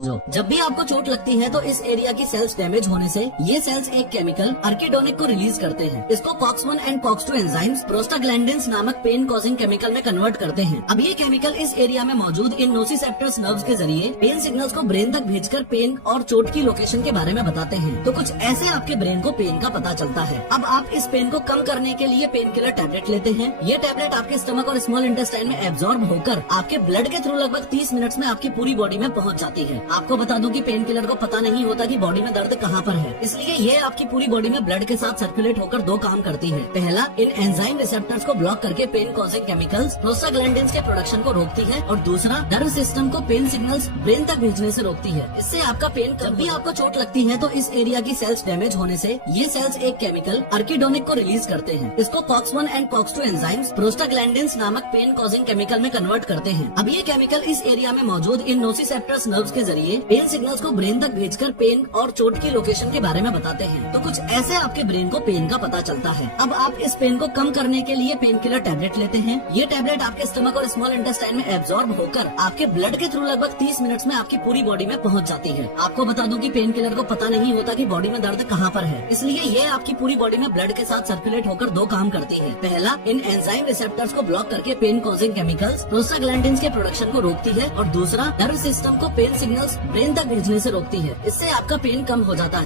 जब भी आपको चोट लगती है तो इस एरिया की सेल्स डैमेज होने से ये सेल्स एक केमिकल अर्किडोनिक को रिलीज करते हैं। इसको COX-1 and COX-2 enzymes prostaglandins नामक पेन कॉजिंग केमिकल में कन्वर्ट करते हैं। अब ये केमिकल इस एरिया में मौजूद इन नोसिसेप्टर्स नर्व्स के जरिए पेन सिग्नल्स को ब्रेन तक भेजकर पेन और चोट की लोकेशन के बारे में बताते हैं। तो कुछ ऐसे आपके ब्रेन को पेन का पता चलता है। अब आप इस पेन को कम करने के लिए पेन किलर टैबलेट लेते हैं। ये टैबलेट आपके स्टमक और स्मॉल इंटेस्टाइन में एब्जॉर्ब होकर आपके ब्लड के थ्रू लगभग 30 मिनट्स में आपकी पूरी बॉडी में पहुंच जाती है। आपको बता दूं कि पेन किलर को पता नहीं होता कि बॉडी में दर्द कहाँ पर है, इसलिए ये आपकी पूरी बॉडी में ब्लड के साथ सर्कुलेट होकर दो काम करती है। पहला, इन एंजाइम रिसेप्टर्स को ब्लॉक करके पेन कॉजिंग केमिकल्स प्रोस्टाग्लैंडिन्स के प्रोडक्शन को रोकती है और दूसरा, नर्व सिस्टम को पेन सिग्नल्स ब्रेन तक भेजने से रोकती है। इससे आपका पेन जब भी आपको चोट लगती है तो इस एरिया की सेल्स डैमेज होने से ये सेल्स एक केमिकल अर्किडोनिक को रिलीज करते हैं। इसको COX-1 and COX-2 enzymes prostaglandins नामक पेन कॉजिंग केमिकल में कन्वर्ट करते हैं। अब ये केमिकल इस एरिया में मौजूद इन नोसिसेप्टर्स नर्व्स के जरिए पेन सिग्नल्स को ब्रेन तक भेजकर पेन और चोट की लोकेशन के बारे में बताते हैं। तो कुछ ऐसे आपके ब्रेन को पेन का पता चलता है। अब आप इस पेन को कम करने के लिए पेन किलर टैबलेट लेते हैं। ये टैबलेट आपके स्टमक और स्मॉल इंटेस्टाइन में एब्जॉर्ब होकर आपके ब्लड के थ्रू लगभग 30 मिनट्स में आपकी पूरी बॉडी में पहुंच जाती है। आपको बता दूं कि पेन किलर को पता नहीं होता कि बॉडी में दर्द कहाँ पर है, इसलिए ये आपकी पूरी बॉडी में ब्लड के साथ सर्कुलेट होकर दो काम करती है। पहला, इन एंजाइम रिसेप्टर्स को ब्लॉक करके पेन कॉजिंग केमिकल्स प्रोस्टाग्लैंडिन्स के प्रोडक्शन को रोकती है और दूसरा, नर्व सिस्टम को पेन सिग्नल्स ब्रेन तक भेजने से रोकती है। इससे आपका पेन कम हो जाता है।